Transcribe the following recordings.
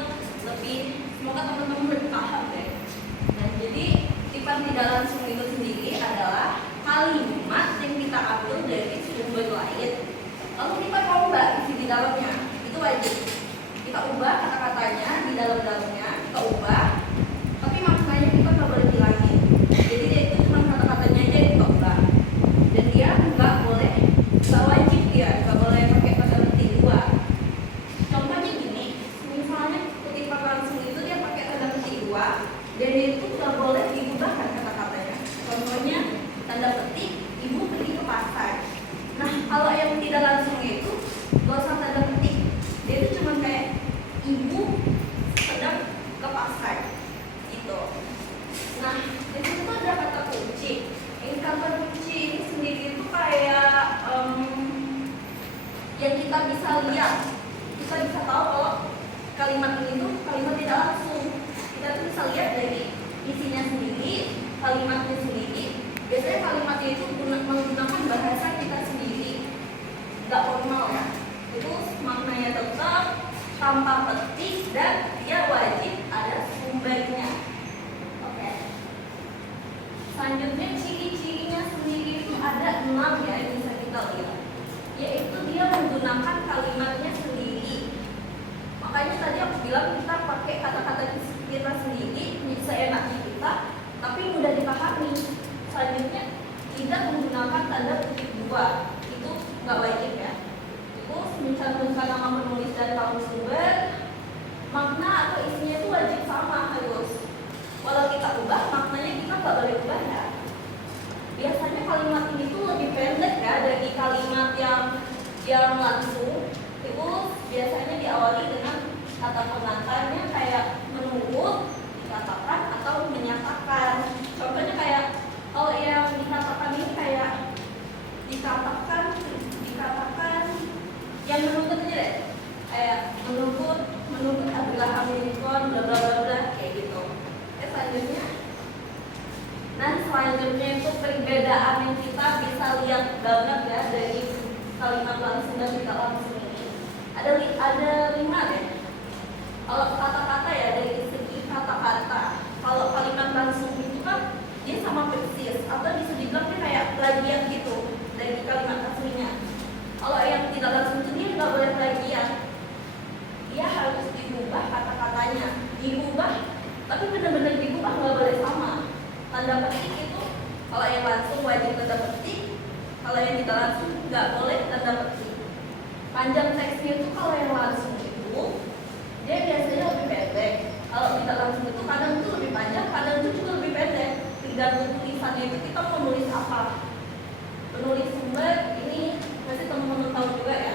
kecil lebih, semoga teman-teman lebih paham deh. Nah, jadi kutipan tidak langsung itu sendiri adalah kalimat yang kita ambil dari sumber lain, lalu kita coba isi di dalamnya. Itu wajib. Kita ubah kata-katanya di dalam-dalamnya, kita ubah, tapi maknanya kita nggak boleh hilangin. Jadi dia itu cuma kata-katanya aja yang kita ubah, dan dia nggak boleh, nggak wajib, dia nggak boleh pakai kata penting dua. Contohnya gini, misalnya kutipan langsung itu dia pakai tanda petik dua, dan dia itu nggak boleh diubahkan kata-katanya. Contohnya tanda petik ibu pergi ke pasar. Nah, kalau yang tidak langsung itu nggak usah tanda petik, dia itu cuma kayak ibu sedang ke pasar gitu. Nah, di situ tuh ada kata kunci. Ini kata kunci ini sendiri itu kayak yang kita bisa lihat, kita bisa tahu kalau kalimat ini tuh kalimat tidak langsung. Kita tuh bisa lihat dari isinya sendiri, kalimatnya sendiri. Biasanya kalimatnya itu menggunakan bahasa kita sendiri, nggak formal ya. Itu maknanya tetap tanpa petik dan dia wajib ada sumbernya. Oke. Selanjutnya ciri-cirinya sendiri itu ada 6 ya yang bisa kita lihat, yaitu dia menggunakan kalimatnya sendiri. Makanya tadi aku bilang kita pakai kata-kata kita sendiri seenaknya kita, tapi mudah dipahami. Selanjutnya tidak menggunakan tanda petik dua, itu nggak wajib ya. Itu mencantumkan nama penulis dan tahun sumber, makna atau isinya itu wajib sama harus. Walau kita ubah, maknanya kita nggak boleh ubah ya. Biasanya kalimat ini tuh lebih pendek ya dari kalimat yang langsung. Itu biasanya diawali dengan kata pengantarnya kayak menurut, dikatakan atau menyatakan. Contohnya kayak kalau yang dikatakan ini kayak dikatakan yang menurut aja deh, kayak menurut Abraham Lincoln bla bla bla bla kayak gitu. Selanjutnya itu perbedaan yang kita bisa lihat banget ya dari kalimat langsung dan tidak langsung ini. Ada 5 deh. Kalau kata-kata ya dari segi kata-kata. Kalau kalimat langsung itu kan dia sama persis, atau bisa dibilang dia kayak plagiat gitu dari kalimat aslinya. Kalau yang tidak langsung itu dia nggak boleh plagiat, dia harus diubah kata-katanya, diubah, tapi benar-benar diubah, nggak boleh sama. Tanda petik itu kalau yang langsung wajib tanda petik, kalau yang tidak langsung nggak boleh tanda petik. Panjang teksnya itu kalau yang langsung itu dia biasanya lebih pendek, kalau tidak langsung itu kadang itu lebih panjang, kadang itu juga lebih pendek. Tergantung tulisannya itu kita mau nulis apa. Penulis sumber ini pasti teman-teman tahu juga ya.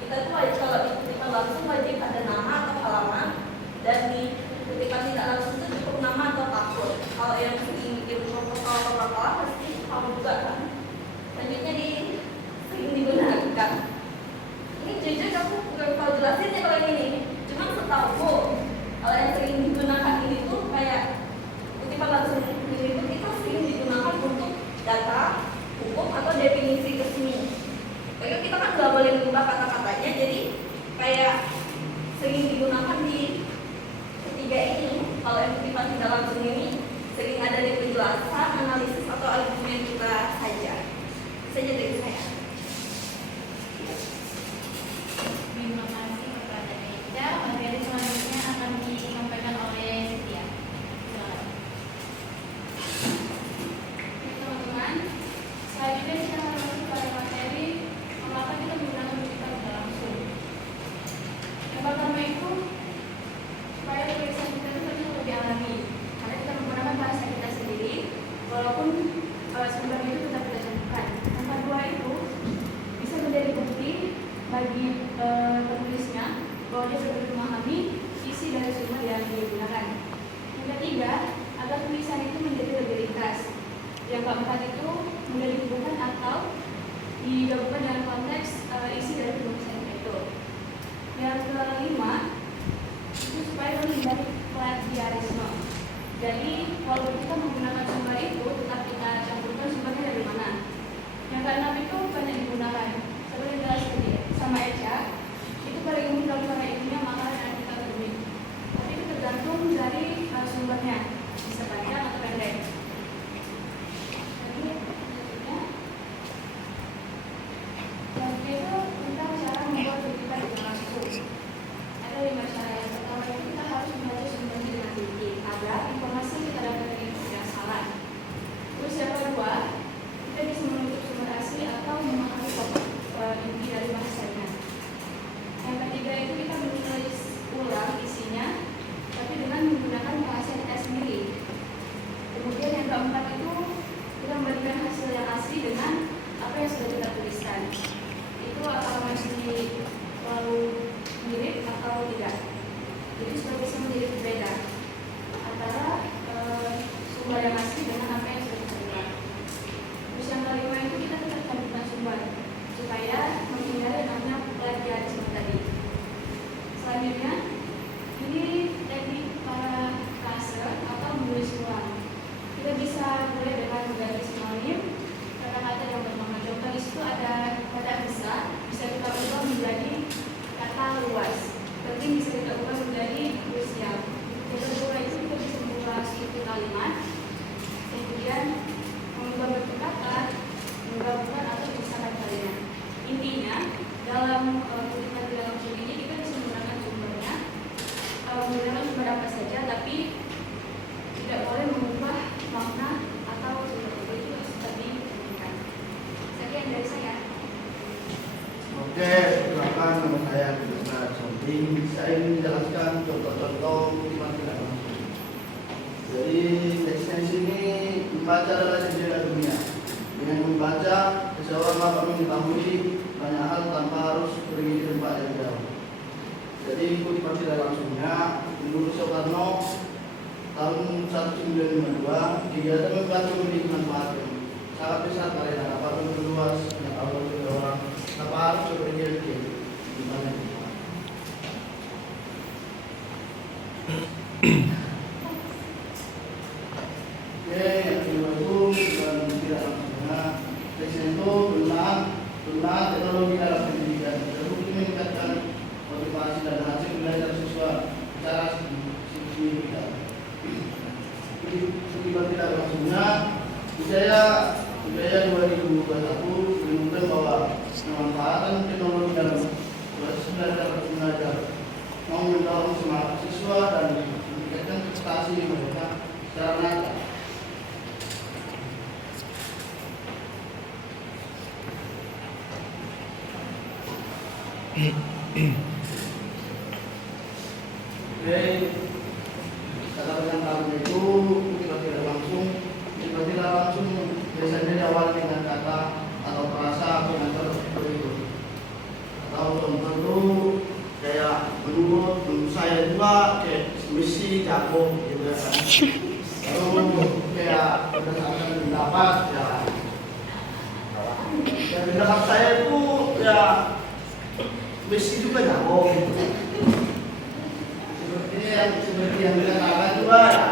Kita tuh wajib kalau di kutipan langsung wajib ada nama atau halaman, dan di kutipan tidak langsung itu cukup nama atau tahun. Kalau yang sering bikin proposal atau makalah pasti tahu juga kan. Selanjutnya sering digunakan. Ini jujur aku nggak tahu jelasin ya kalau yang ini. Cuma setahu kalau yang sering digunakan ini tuh kayak kutipan langsung ini tuh kita sering digunakan untuk data, hukum atau definisi Oke, silakan nama saya Gibran Somting. Saya ingin menjelaskan contoh-contoh kutipan tidak langsung. Jadi eksistensi ini membaca adalah jendela dunia. Dengan membaca, seseorang dapat mengetahui banyak hal tanpa harus pergi ke tempat yang jauh. Jadi kutipan tidak langsungnya, menurut Soekarno tahun 1952, kegiatan membantu memiliki manfaat yang sangat besar karena dapat memperluas pengetahuan seseorang tanpa harus pergi ke mana. Oke, yang kedua itu bukan tidak langsungnya. Desain itu benar teknologi dalam pendidikan terbukti meningkatkan motivasi dan hasil belajar siswa secara signifikan. Kutipan tidak langsungnya, Budaya 2021 menunjukkan bahwa pemanfaatan teknologi dalam proses belajar mengajar mau mendorong semangat siswa dan meningkatkan prestasi mereka secara nyata. Oke, kata-kata tahun itu tidak langsung biasanya diawali dengan kata atau frasa pengantar berikut. Atau contoh itu kayak menurut saya juga kayak misi jago gitu kan. Kalau menurut kayak berdasarkan pendapat ya pendapat saya itu ya misi juga jago gitu. Seperti yang dikatakan juga ya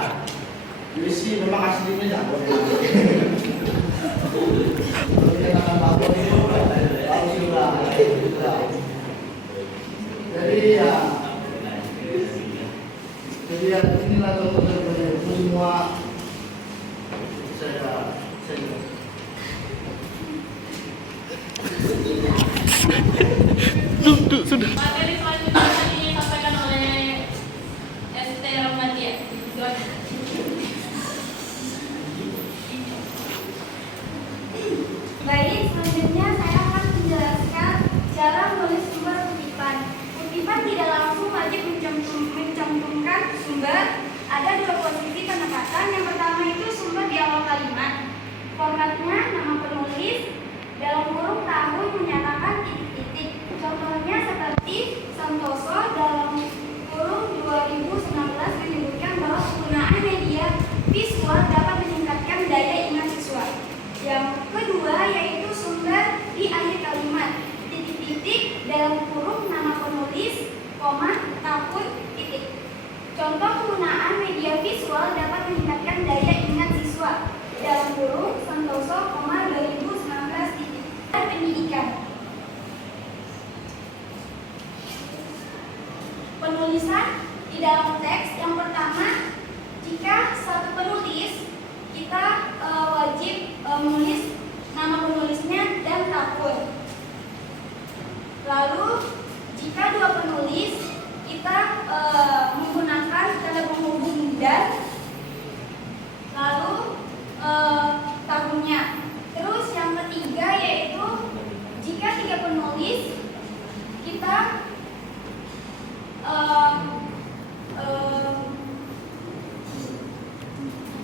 misi memang aslinya jago. Jadi ya inilah contoh dari itu semua saya sudah. Materi selanjutnya tadi disampaikan oleh ST Rahmatia. Baik, selanjutnya saya akan menjelaskan cara menulis sumber kutipan. Kutipan tidak langsung wajib mencantumkan sumber. Ada dua posisi penempatan. Yang pertama itu sumber di awal kalimat. Formatnya nama penulis, dalam kurung tahun menyatakan titik-titik. Contohnya seperti Santoso dalam kurung 2019 menyebutkan bahwa penggunaan media visual dapat meningkatkan daya ingat siswa. Yang kedua yaitu sumber di akhir kalimat, titik-titik dalam kurung nama penulis, koma, tahun, titik. Contoh penggunaan media visual dapat meningkatkan daya ingat siswa. Dalam kurung Santoso, koma, 2019, titik. Pendidikan. Penulisan di dalam teks yang pertama, jika satu penulis kita wajib menulis nama penulisnya dan tahun. Lalu jika dua penulis kita menggunakan tanda penghubung dan, lalu tahunnya. Terus yang ketiga yaitu jika tiga penulis kita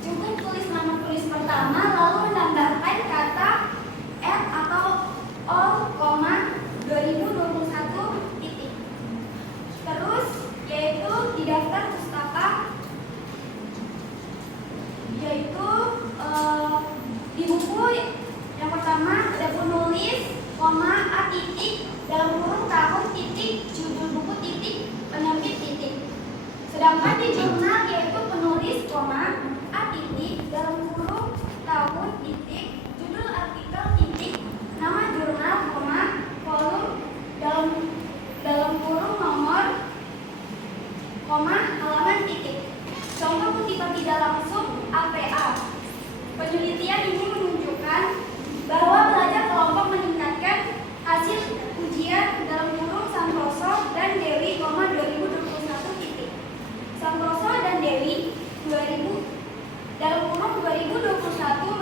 cukup tulis nama tulis pertama lalu menambahkan kata at atau all, 2021, titik. Terus yaitu di daftar pustaka yaitu di buku yang pertama ada penulis, koma, a titik dalam kurung tahun titik judul buku titik penerbit titik. Sedangkan di jurnal yaitu penulis, koma, a titik dalam kurung tahun titik judul artikel titik nama jurnal, koma, kolom dalam kurung nomor, koma, halaman titik. Contoh kutipan tidak langsung APA. Penelitian ini menunjukkan bahwa belajar kelompok meningkatkan hasil ujian dalam kurung Santoso dan Dewi, 2021, titik. Santoso dan Dewi dalam kurung 2021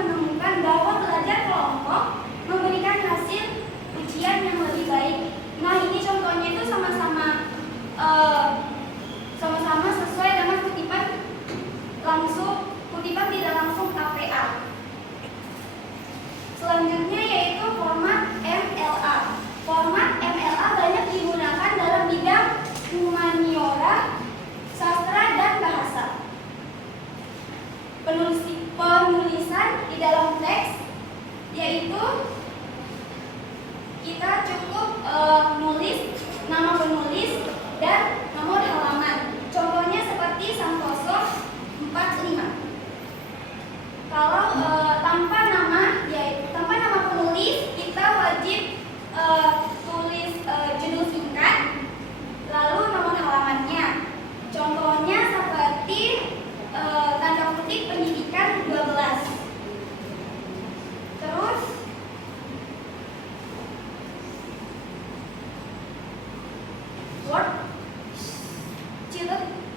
menemukan bahwa kita cukup nulis nama penulis dan nomor halaman. Contohnya seperti Santoso 45. Kalau tanpa nama penulis, kita wajib tulis judul singkat, lalu nomor halamannya. Contohnya seperti tanda kutip pendidikan 12. Terus Word,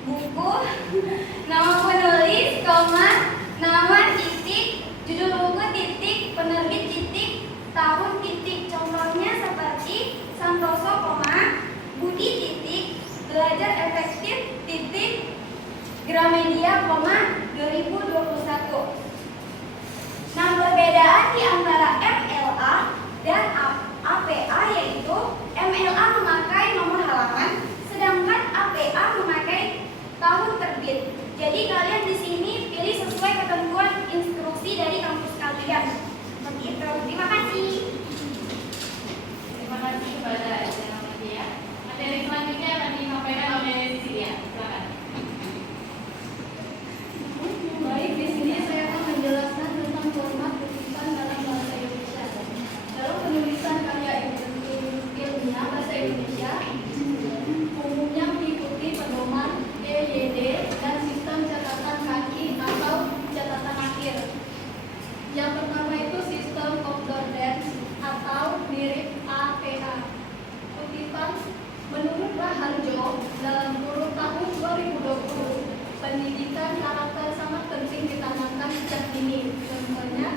buku, nama penulis, koma, nama titik, judul buku titik, penerbit titik, tahun titik. Contohnya seperti Santoso, koma, Budi titik, belajar efektif titik, Gramedia, koma, 2021. Nah, perbedaan di antara MLA dan APA yaitu MLA memakai nomor halaman, sedangkan APA memakai tahun terbit. Jadi kalian di sini pilih sesuai ketentuan instruksi dari kampus kalian. Seperti itu. Terima kasih. Terima kasih kepada Ejana Media. Materi selanjutnya akan disampaikan oleh Cecilia. Silakan. Baik, di sini saya akan menjelaskan tentang format penulisan dalam bahasa Indonesia. Dalam penulisan karya ilmiah bahasa Indonesia, umumnya mengikuti pedoman EYD dan sistem catatan kaki atau catatan akhir. Yang pertama itu sistem Concordance atau mirip APA. Kutipan menurut Raharjo dalam kurun tahun 2020, pendidikan karakter sangat penting ditanamkan sejak dini. Contohnya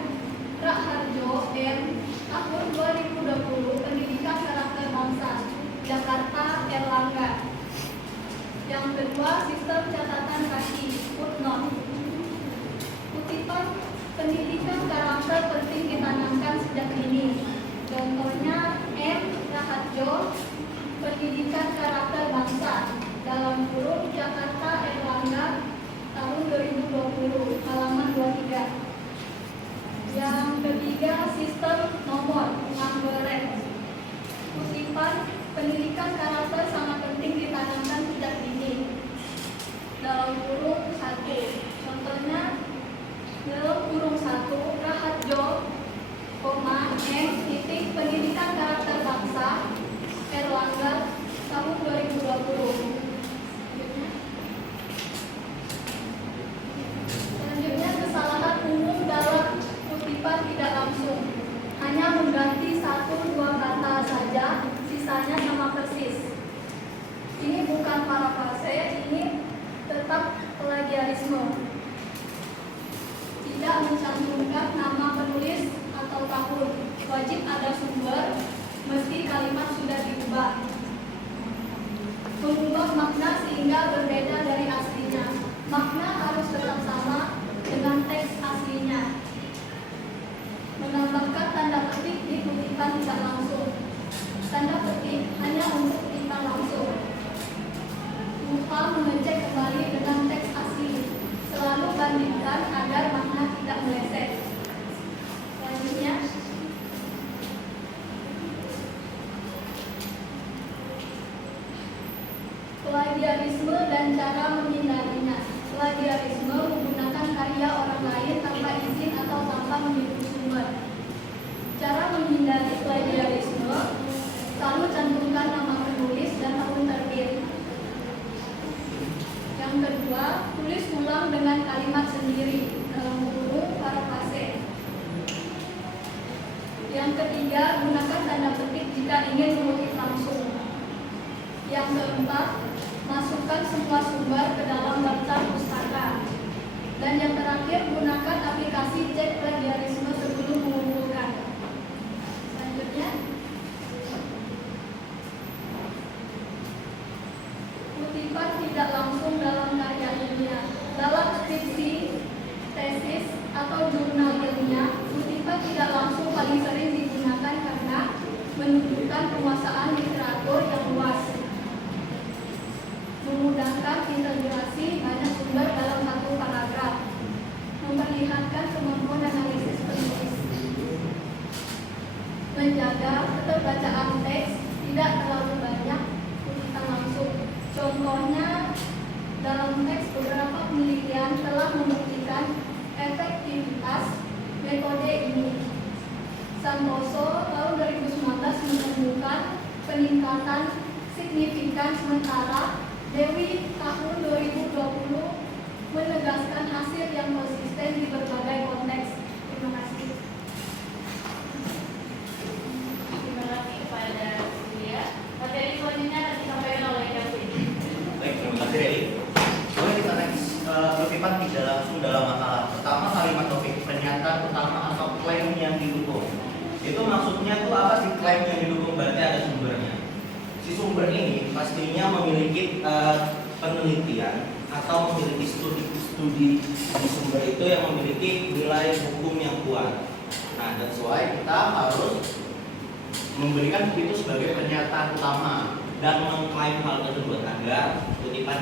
Raharjo M tahun 2020, pendidikan karakter bangsa, Jakarta Erlangga. Yang kedua, sistem catatan kaki footnote. Kutipan pendidikan karakter penting ditanamkan sejak dini. Contohnya M Raharjo, pendidikan karakter bangsa, dalam kurung Jakarta Erlangga tahun 2020, halaman 23. Yang ketiga, sistem nomor Anggoret. Kutipan pendidikan karakter sangat penting ditanamkan sejak dini, dalam kurung 1. Contohnya dalam kurung 1 Raharjo, M titik pendidikan karakter bangsa Erlangga tahun 2020. Selanjutnya, kesalahan umum dalam kutipan tidak langsung, hanya mengganti 1-2 kata saja, sisanya sama persis. Ini bukan parafrase, ini tetap plagiarisme. Tidak mencantumkan nama penulis atau tahun, wajib ada sumber, mesti kalimat sudah diubah. Mengubah makna sehingga berbeda dari aslinya. Makna harus tetap sama dengan teks aslinya. Menambahkan tanda petik di kutipan tidak langsung. Tanda petik hanya untuk kutipan langsung. Lupa mengecek kembali dengan teks asli. Selalu bandingkan agar makna tidak meleset. Selanjutnya, plagiarisme dan cara menghindarinya. Plagiarisme menggunakan karya orang lain tanpa izin atau tanpa meniru sumber. Cara menghindari plagiarisme, selalu cantumkan nama penulis dan tahun terbit. Yang kedua, tulis ulang dengan kalimat sendiri dalam kurung parafrase. Yang ketiga, gunakan tanda petik jika ingin mengutip langsung. Yang keempat, masukkan semua sumber ke dalam daftar pustaka. Dan yang terakhir, gunakan aplikasi cek plagiarisme sebelum mengumpulkan. Selanjutnya, kutipan tidak langsung dalam karya ilmiah. Dalam skripsi, tesis, atau jurnal ilmiah, kutipan tidak langsung paling sering digunakan karena menunjukkan penguasaan literatur yang luas, memudahkan integrasi banyak sumber dalam satu paragraf, memperlihatkan kemampuan analisis penulis, menjaga keterbacaan efektivitas metode ini. Santoso tahun 2019 menemukan peningkatan signifikan, sementara Dewi tahun 2020 menegaskan hasil yang konsisten di berbagai konteks. Terima kasih. Terima kasih kepada Cecilia. Materi selanjutnya akan disampaikan oleh Kevin. Baik, terima kasih Reli. Boleh kita next kutipan tidak langsung dalam makalah. Pertama, kalimat topik pernyataan utama atau klaim yang didukung. Itu maksudnya tuh apa sih klaim yang didukung? Berarti ada sumbernya. Si sumber ini pastinya memiliki penelitian atau memiliki studi di sumber itu yang memiliki nilai hukum yang kuat. Nah, that's why kita harus memberikan itu sebagai pernyataan utama dan mengklaim hal tersebut agar kutipan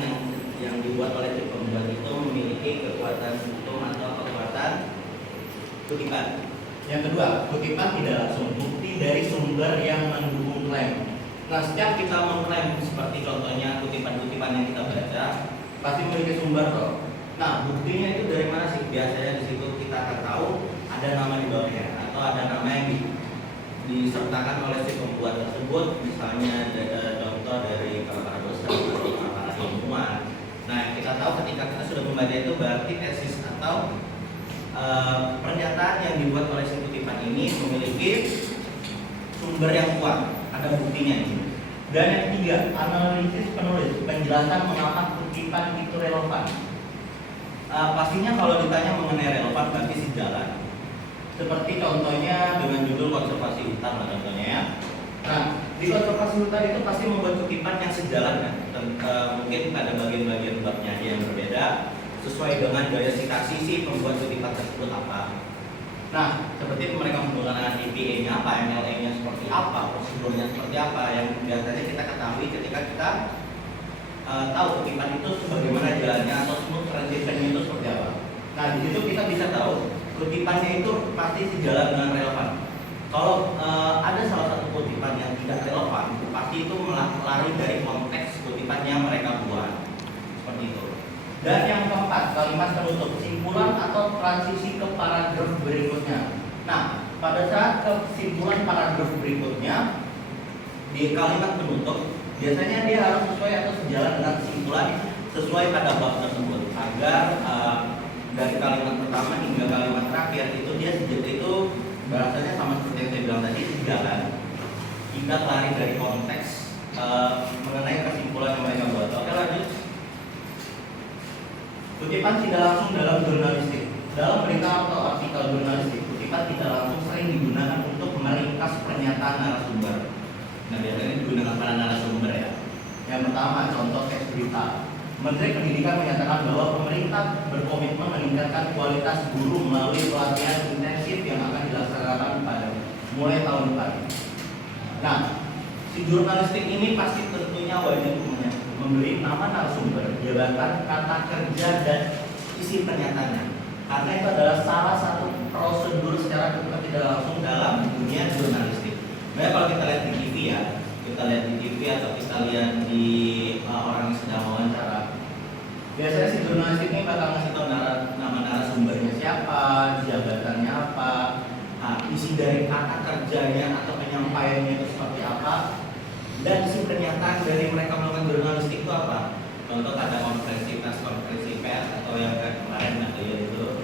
yang dibuat oleh si pembuat itu memiliki kekuatan hukum atau kekuatan kutipan. Yang kedua, kutipan tidak langsung, bukti dari sumber yang mendukung klaim. Nah, setiap kita mengklaim seperti contohnya kutipan-kutipan yang kita baca pasti memiliki sumber kok. Nah, buktinya itu dari mana sih? Biasanya di situ kita akan tahu ada nama di bawahnya atau ada nama yang disertakan oleh si pembuat tersebut, misalnya ada contoh dari para dosen atau para ilmuwan. Nah, kita tahu ketika kita sudah membaca itu berarti tesis atau pernyataan yang dibuat oleh si kutipan ini memiliki sumber yang kuat, ada buktinya ini. Dan yang ketiga, analisis penulis, penjelasan mengapa kutipan itu relevan. Pastinya kalau ditanya mengenai relevan berarti sejalan. Seperti contohnya dengan judul konservasi hutan lah contohnya ya. Nah, di konservasi hutan itu pasti membuat kutipan yang sejalan kan. Mungkin pada bagian-bagian babnya aja yang berbeda sesuai dengan gaya citasi si pembuat kutipan tersebut apa. Nah, seperti mereka menggunakan EPA-nya apa, MLA-nya seperti apa, prosedurnya seperti apa yang biasanya kita ketahui ketika kita tahu kutipan itu sebagaimana jalannya atau smooth transition-nya itu seperti apa. Nah, di situ kita bisa tahu kutipannya itu pasti sejalan dengan relevan. Kalau ada salah satu kutipan yang tidak relevan, pasti itu lari dari konteks kutipan yang mereka buat. Seperti itu. Dan yang keempat, kalimat penutup, kesimpulan atau transisi ke paragraf berikutnya. Nah, pada saat kesimpulan paragraf berikutnya di kalimat penutup, biasanya dia harus sesuai atau sejalan dengan kesimpulan sesuai pada bab tersebut agar dari kalimat pertama hingga kalimat terakhir itu dia itu bahasanya sama seperti yang saya bilang tadi, sejalan, tidak lari dari konteks mengenai kesimpulan yang mereka buat. Oke, lanjut. Kutipan tidak langsung dalam jurnalistik. Dalam berita atau artikel jurnalistik, kutipan tidak langsung sering digunakan untuk meringkas pernyataan narasumber. Nah, biasanya digunakan para narasumber ya. Yang pertama, contoh teks berita. Menteri Pendidikan menyatakan bahwa pemerintah berkomitmen meningkatkan kualitas guru melalui pelatihan intensif yang akan dilaksanakan pada mulai tahun depan. Nah, si jurnalistik ini pasti tentunya wajib memberi nama narasumber, jabatan, kata kerja, dan isi pernyataannya. Karena itu adalah salah satu prosedur secara tidak langsung dalam dunia jurnalistik. Nah, kalau kita lihat di TV ya, kita lihat di TV atau kita lihat di orang yang sedang wawancara, biasanya si jurnalis ini bakal ngasih tahu nama narasumbernya siapa, jabatannya apa, isi dari kata kerjanya atau penyampaiannya itu seperti apa, dan isi pernyataan dari mereka melakukan jurnalistik itu apa. Contoh ada konferensi pers atau yang kemarin itu.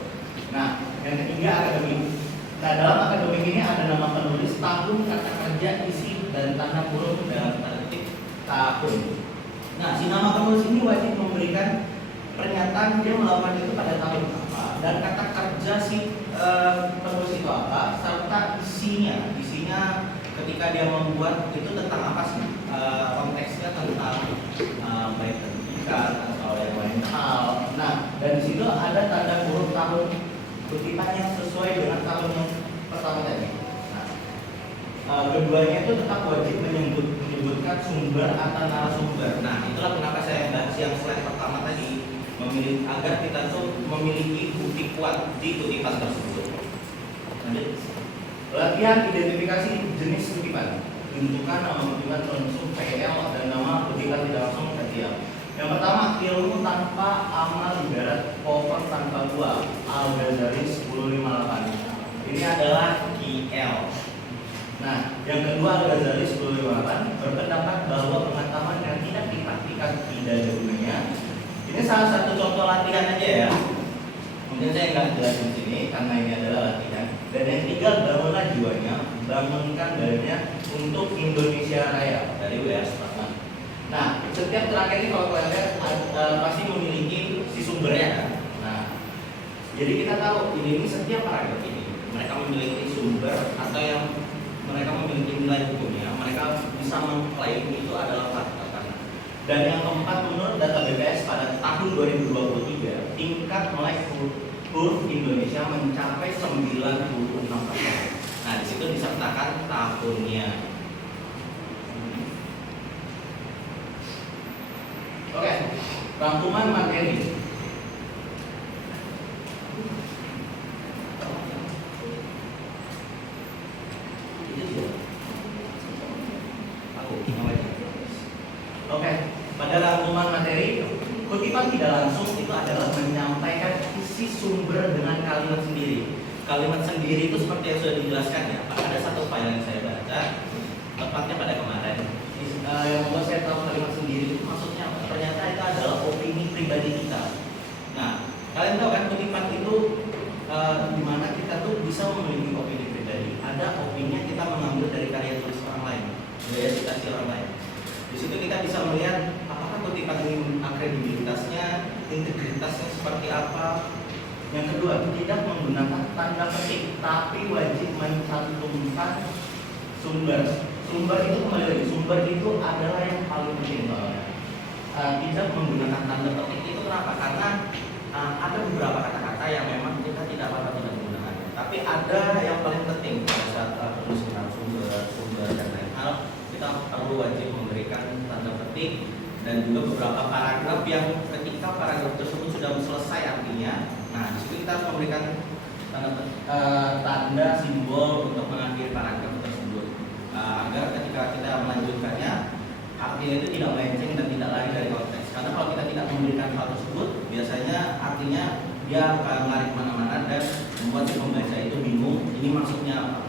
Nah, yang ketiga akademik. Nah, dalam akademik ini ada nama penulis, tahun, kata kerja, isi, dan tanda kurung dalam tanda ketik tahun. Nah, si nama penulis ini wajib memberikan pernyataan dia melakukan itu pada tahun apa dan kata kerja si penulis itu apa serta isinya ketika dia membuat itu tentang apa sih, konteksnya tentang baik pendidikan atau yang lain hal. Nah, dan di situ ada tanda kurung tahun kutipan yang sesuai dengan tahun yang pertama tadi. Nah, keduanya itu tetap wajib menyebutkan sumber atau narasumber. Nah, itulah kenapa saya bahas yang slide pertama tadi, agar kita tuh memiliki bukti kuat di kutipan tersebut. Lanjut. Latihan identifikasi jenis kutipan. Tentukan nama kutipan langsung PL dan nama kutipan tidak langsung ketiak. Yang pertama, ilmu tanpa amal ibarat koper tanpa buah. Al-Ghazali 1058. Ini adalah GL. Nah, yang kedua Al-Ghazali 1058 berpendapat bahwa pengetahuan yang tidak dipraktikkan tidak ada gunanya. Ini salah satu contoh latihan aja ya. Mungkin saya nggak jelasin sini karena ini adalah latihan. Dan yang ketiga, bangunlah jiwanya, bangunkan badannya untuk Indonesia Raya dari WA Supratman. Nah, setiap terakhir ini kalau kalian lihat pasti memiliki si sumbernya kan. Nah, jadi kita tahu ini setiap paragraf ini mereka memiliki sumber atau yang mereka memiliki nilai hukumnya, mereka bisa mengklaim itu adalah fakta. Dan yang keempat, menurut data BPS pada tahun 2023, tingkat melek huruf Indonesia mencapai 96%. Nah, di situ disertakan tahunnya. Oke, rangkuman materi. Oke, pada rangkuman materi, kutipan tidak langsung itu adalah menyampaikan isi sumber dengan kalimat sendiri. Kalimat sendiri itu seperti yang sudah dijelaskan ya. Ada satu file yang saya baca, tepatnya pada kemarin, yang membuat saya tahu kalimat sendiri itu maksudnya ternyata itu adalah opini pribadi kita. Nah, kalian tahu kan kutipan itu di mana kita tuh bisa memiliki opini pribadi. Ada opini yang kita mengambil dari karya tulis orang lain, gaya citasi orang lain. Di situ kita bisa melihat apakah kutipan ini kredibilitasnya, integritasnya seperti apa. Yang kedua, tidak menggunakan tanda petik, tapi wajib mencantumkan sumber. Sumber itu kembali lagi, sumber itu adalah yang paling penting soalnya. Tidak menggunakan tanda petik itu kenapa? Karena ada beberapa kata-kata yang memang kita tidak apa-apa tidak menggunakannya. Tapi ada yang paling penting pada saat penulisan sumber dan lain hal. Kita perlu wajib memberikan tanda petik dan juga beberapa paragraf yang ketika paragraf tersebut sudah selesai artinya, nah disitu kita harus memberikan tanda simbol untuk mengakhiri paragraf tersebut agar ketika kita melanjutkannya artinya itu tidak melenceng dan tidak lari dari konteks. Karena kalau kita tidak memberikan hal tersebut, biasanya artinya dia akan lari kemana-mana dan membuat si pembaca itu bingung ini maksudnya apa.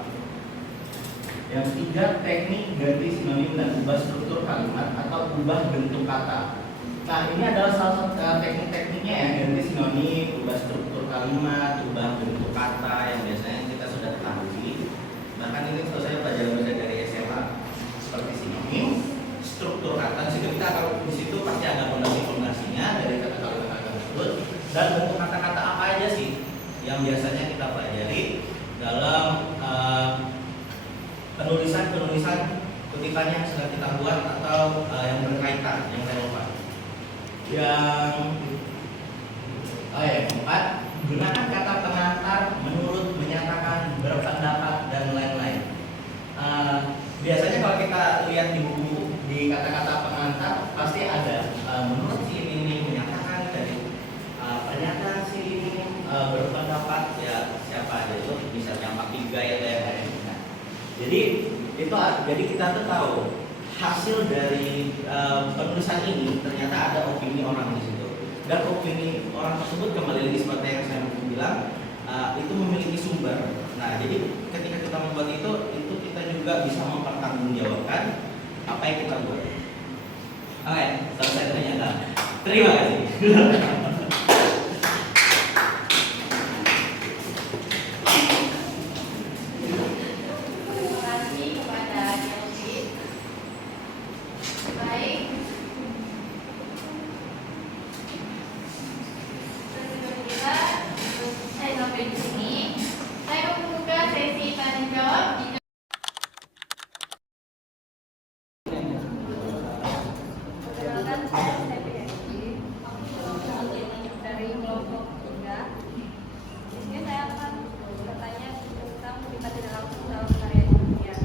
Yang ketiga, teknik ganti sinonim dan ubah struktur kalimat atau ubah bentuk kata. Nah, ini adalah salah satu teknik-tekniknya ya, ganti sinonim, ubah struktur kalimat, ubah bentuk kata yang biasanya kita sudah ketahui. Bahkan ini kalau saya belajar dari SMA seperti sinonim, struktur kata. Di kita kalau di situ pasti ada fondasi-fondasinya dari kata-kata tersebut dan bentuk kata-kata apa aja sih yang biasanya kita pelajari dalam penulisan kutipan yang sedang kita buat atau yang berkaitan, yang relevan. Yang keempat, gunakan kata pengantar, menurut, menyatakan, berpendapat dan lain-lain. Biasanya kalau kita lihat di buku di kata-kata pengantar pasti ada menurut si ini menyatakan dari pernyataan si ini berpendapat ya siapa aja itu misalnya pakai gaya lain-lain. Jadi kita tuh tahu hasil dari penulisan ini ternyata ada opini orang di situ dan opini orang tersebut kembali lagi seperti yang saya bilang itu memiliki sumber. Nah jadi ketika kita membuat itu kita juga bisa mempertanggungjawabkan apa yang kita buat. Oke, selesai ternyata. Terima kasih. Dari kelompok 3. Ini saya akan bertanya tentang kutipan tidak langsung dalam karya ilmiah.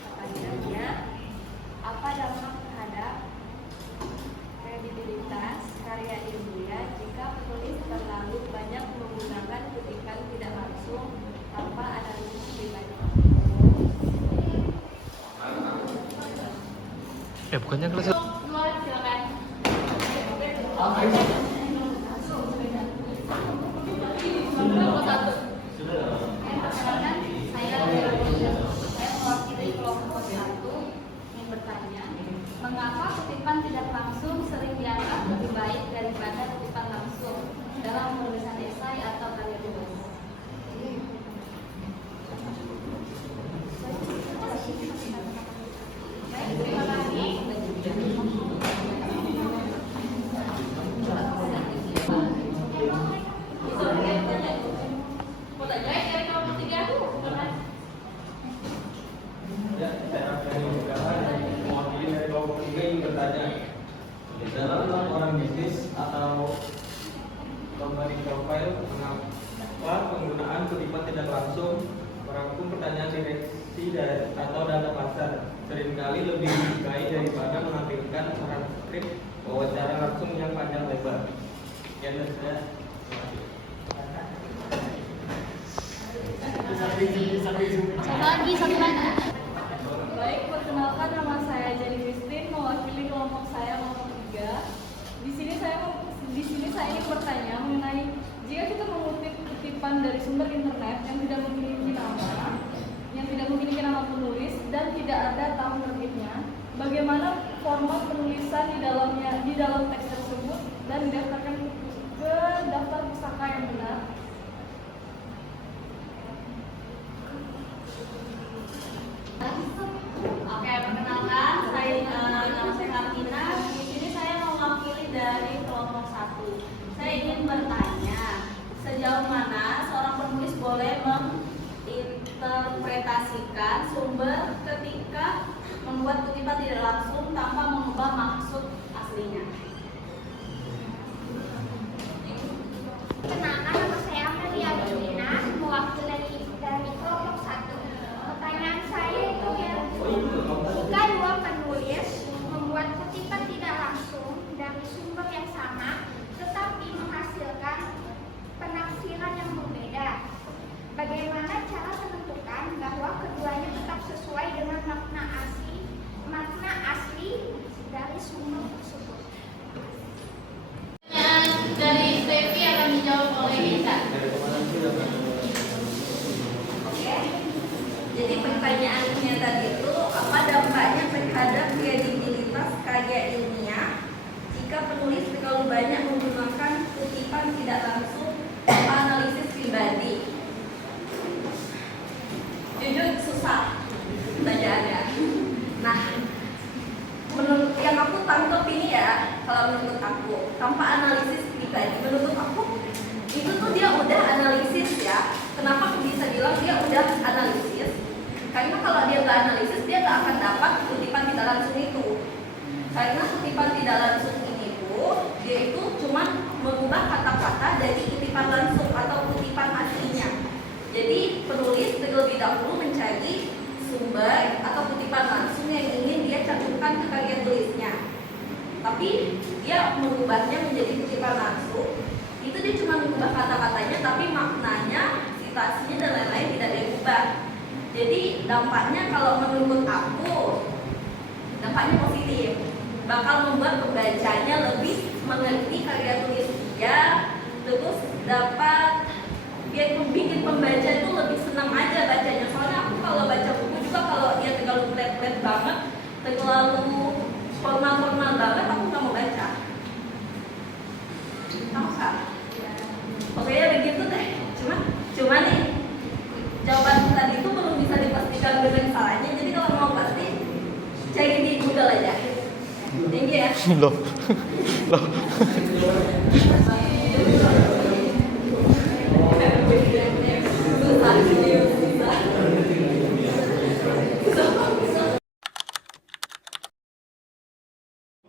Pertanyaannya, apa dampak terhadap kredibilitas karya ilmiah jika penulis terlalu banyak menggunakan kutipan tidak langsung tanpa analisis pribadi? Bukannya kelas Luar silakan. Perkenalkan, saya mewakili kelompok 1 yang bertanya, mengapa kutipan tidak langsung sering dianggap lebih baik daripada kutipan langsung dalam penulisan esai atau karya tulis? Baik, terima kasih. Baik, dari kelompok 3. Ya, saya akan mewakili dari kelompok 3 yang bertanya, dalam laporan bisnis atau company profile, mengapa penggunaan kutipan tidak langsung merangkum pertanyaan direksi atau data pasar seringkali lebih baik daripada menampilkan transkrip wawancara langsung yang panjang lebar. Ya, sudah. Lagi satu lagi. Baik, perkenalkan nama saya Jenny Christine, mewakili kelompok saya kelompok 3. Di sini saya ingin bertanya mengenai jika kita mengutip kutipan dari sumber internet yang tidak memiliki nama penulis dan tidak ada tahun terbitnya, bagaimana format penulisan di dalam teks tersebut dan didaftarkan ke daftar pustaka yang benar? Oke, perkenalkan, nama saya Kartina. Di sini saya mewakili dari kelompok 1. Saya ingin bertanya, sejauh mana seorang penulis boleh menginterpretasikan sumber ketika membuat kutipan tidak langsung tanpa mengubah maksud aslinya? Kenalkan, nama saya Amelia Dina, mewakili dari kelompok 1. Pertanyaan saya itu ya, jika dua penulis membuat kutipan tidak langsung dari sumber yang sama, tetapi menghasilkan penafsiran yang berbeda, bagaimana cara menentukan bahwa keduanya tetap sesuai dengan makna asli dari sumber tersebut? Dari Stevi akan dijawab oleh Lisa. Oke. Jadi pertanyaannya tadi itu apa dampaknya terhadap kredibilitas karya ilmiah jika penulis terlalu banyak menggunakan kutipan tidak langsung tanpa analisis pribadi? Jujur susah bacaannya. Nah, menurut yang aku tangkap ini ya, kalau menurut aku tanpa analisis pribadi, menurut aku itu tuh dia udah analisis ya. Kenapa aku bisa bilang dia udah analisis? Karena kalau dia nggak analisis, dia nggak akan dapat kutipan tidak langsung itu. Karena kutipan tidak langsung ini tuh, dia itu cuma mengubah kata-kata dari kutipan langsung atau kutipan aslinya. Jadi penulis terlebih dahulu mencari sumber atau kutipan langsung yang ingin dia cantumkan ke karya tulisnya. Tapi dia mengubahnya menjadi kutipan langsung. Itu dia cuma mengubah kata-katanya, tapi maknanya, citasinya dan lain-lain tidak diubah. Jadi dampaknya kalau menurut aku, dampaknya positif. Bakal membuat pembacanya lebih mengerti karya tulis dia, terus dapat bikin pembaca itu lebih senang aja bacanya. Soalnya aku kalau baca buku juga kalau dia terlalu flat banget, terlalu formal banget, aku nggak mau baca. Tahu nggak? Pokoknya begitu deh. Cuma nih jawaban tadi itu belum bisa dipastikan benar salahnya. Jadi kalau mau pasti cari di Google aja. Thank you ya. Loh.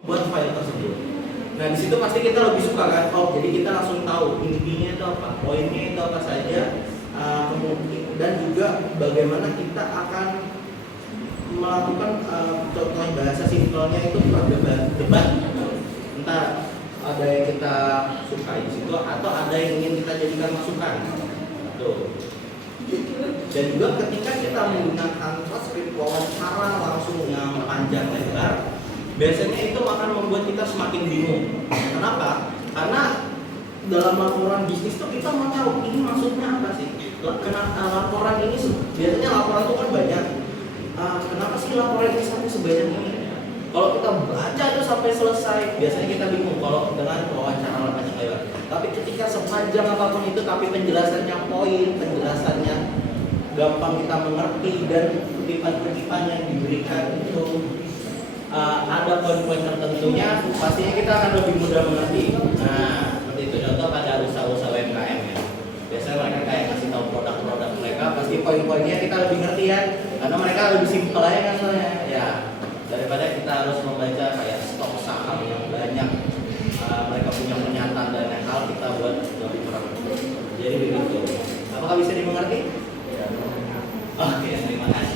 Buat file tersebut. Nah, di situ pasti kita lebih suka kan. Oh, jadi kita langsung tahu intinya itu apa, poinnya itu apa saja, dan juga bagaimana kita akan melakukan contoh bahasa simpelnya itu debat. Entah ada yang kita sukai di situ atau ada yang ingin kita jadikan masukan. Tuh. Dan juga ketika kita menggunakan transkrip wawancara langsung yang panjang lebar, biasanya itu akan membuat kita semakin bingung. Kenapa? Karena dalam laporan bisnis tuh kita mau tahu ini maksudnya apa sih? Laporan ini biasanya laporan itu kan banyak. Kenapa sih laporan ini sampai sebanyak ini? Kalau kita baca itu sampai selesai, biasanya kita bingung kalau dengan wawancara panjang lebar. Tapi ketika sepanjang apapun itu, tapi penjelasannya poin, penjelasannya gampang kita mengerti dan kutipan-kutipan yang diberikan itu ada poin-poin tertentunya, pastinya kita akan lebih mudah mengerti. Nah, seperti itu contoh pada usaha-usaha UMKM ya. Biasanya mereka kayak ngasih tahu produk-produk mereka, pasti poin-poinnya kita lebih ngerti ya, karena mereka lebih simpel aja kan soalnya. Ya, daripada kita harus membaca kayak stok saham yang banyak, mereka punya pernyataan dan yang hal kita buat lebih kurang. Jadi begitu. Apakah bisa dimengerti? Oke, terima kasih.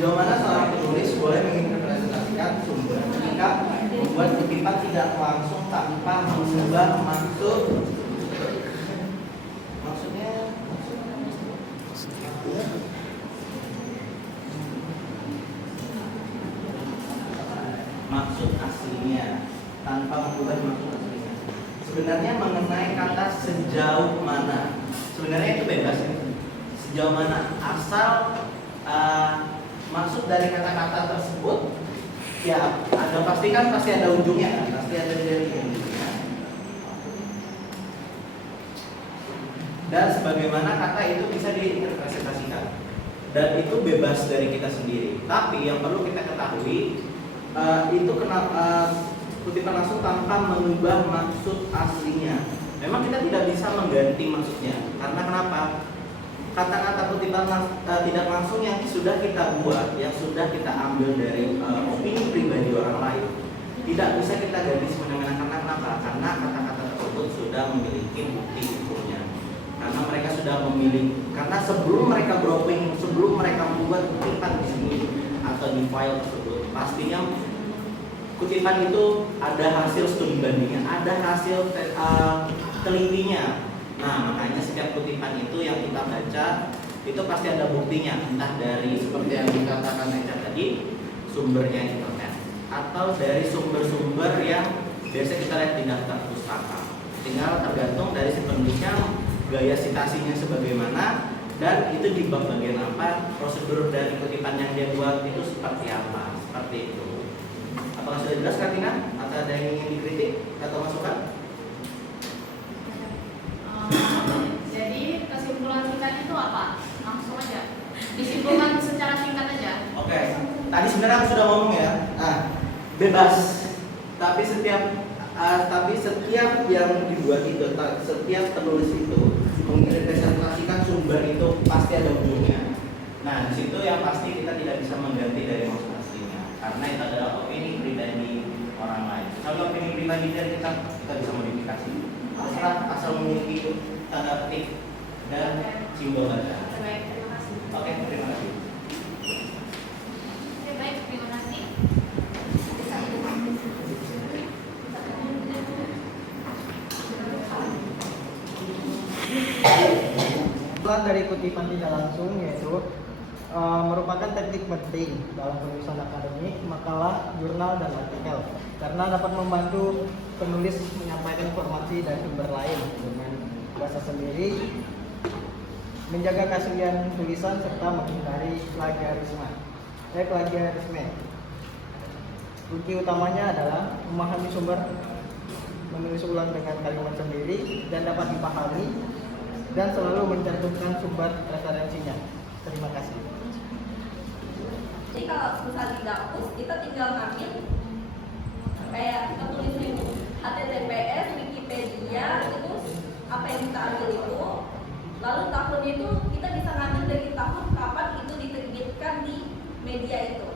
Sejauh mana seorang penulis boleh menginterpretasikan sumber ketika membuat kutipan tidak langsung tanpa mengubah maksud? Maksudnya maksud aslinya tanpa mengubah maksud aslinya. Sebenarnya mengenai kata sejauh mana, sebenarnya itu bebas ya. Sejauh mana asal maksud dari kata-kata tersebut ya ada pasti ada ujungnya kan, pasti ada dari ujungnya. Dan sebagaimana kata itu bisa diinterpretasikan dan itu bebas dari kita sendiri. Tapi yang perlu kita ketahui itu kutipan langsung tanpa mengubah maksud aslinya. Memang kita tidak bisa mengganti maksudnya karena kenapa? Kata-kata kutipan tidak langsung yang sudah kita buat, yang sudah kita ambil dari opini pribadi orang lain, tidak bisa kita ganti semena-mena. Karena kenapa? Karena kata-kata tersebut sudah memiliki bukti hukumnya. Karena mereka sudah memiliki, karena sebelum mereka browsing, sebelum mereka membuat kutipan di sini atau di file tersebut, pastinya kutipan itu ada hasil studi bandingnya, ada hasil telitinya. Nah, makanya setiap kutipan itu yang kita baca itu pasti ada buktinya, entah dari seperti yang dikatakan Eca tadi, sumbernya internet, atau dari sumber-sumber yang biasa kita lihat di daftar pustaka. Tinggal tergantung dari si penulisnya, gaya citasinya sebagaimana, dan itu di bab bagian apa, prosedur dari kutipan yang dia buat itu seperti apa, seperti itu. Apakah sudah jelas Katina? Atau ada yang ingin dikritik atau masukan? Jadi kesimpulan singkatnya itu apa? Langsung aja. Disimpulkan secara singkat aja. Oke. Tadi sebenarnya aku sudah ngomong ya. Nah, bebas. Tapi setiap yang dibuat itu, setiap penulis itu menginterpretasikan sumber itu pasti ada ujungnya. Nah, di situ yang pasti kita tidak bisa mengganti dari maksud aslinya, karena itu adalah opini pribadi orang lain. Kalau opini pribadi dari kita bisa modifikasi. Asal memiliki tanda petik dan simbol baca. Baik, terima kasih. Oke, terima kasih. Oke, baik, terima kasih. Dari kutipan tidak langsung yaitu merupakan teknik penting dalam penulisan akademik, makalah, jurnal, dan artikel karena dapat membantu penulis menyampaikan informasi dari sumber lain dengan bahasa sendiri, menjaga keaslian tulisan serta menghindari plagiarisme. Kunci utamanya adalah memahami sumber, menulis ulang dengan kalimat sendiri dan dapat dipahami, dan selalu mencantumkan sumber referensinya. Terima kasih. Jadi kalau misalnya di Dapus, kita tinggal ngambil kayak kita tulisnya HTTPS, Wikipedia, itu apa yang kita ambil itu, lalu tahunnya itu kita bisa ngambil dari tahun kapan itu diterbitkan di media itu.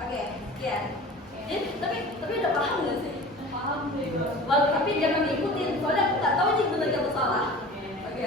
Oke, ya. Jadi tapi udah paham nggak sih? Paham sih. Lalu tapi jangan diikutin, soalnya aku nggak tahu ini benar atau salah. Oke.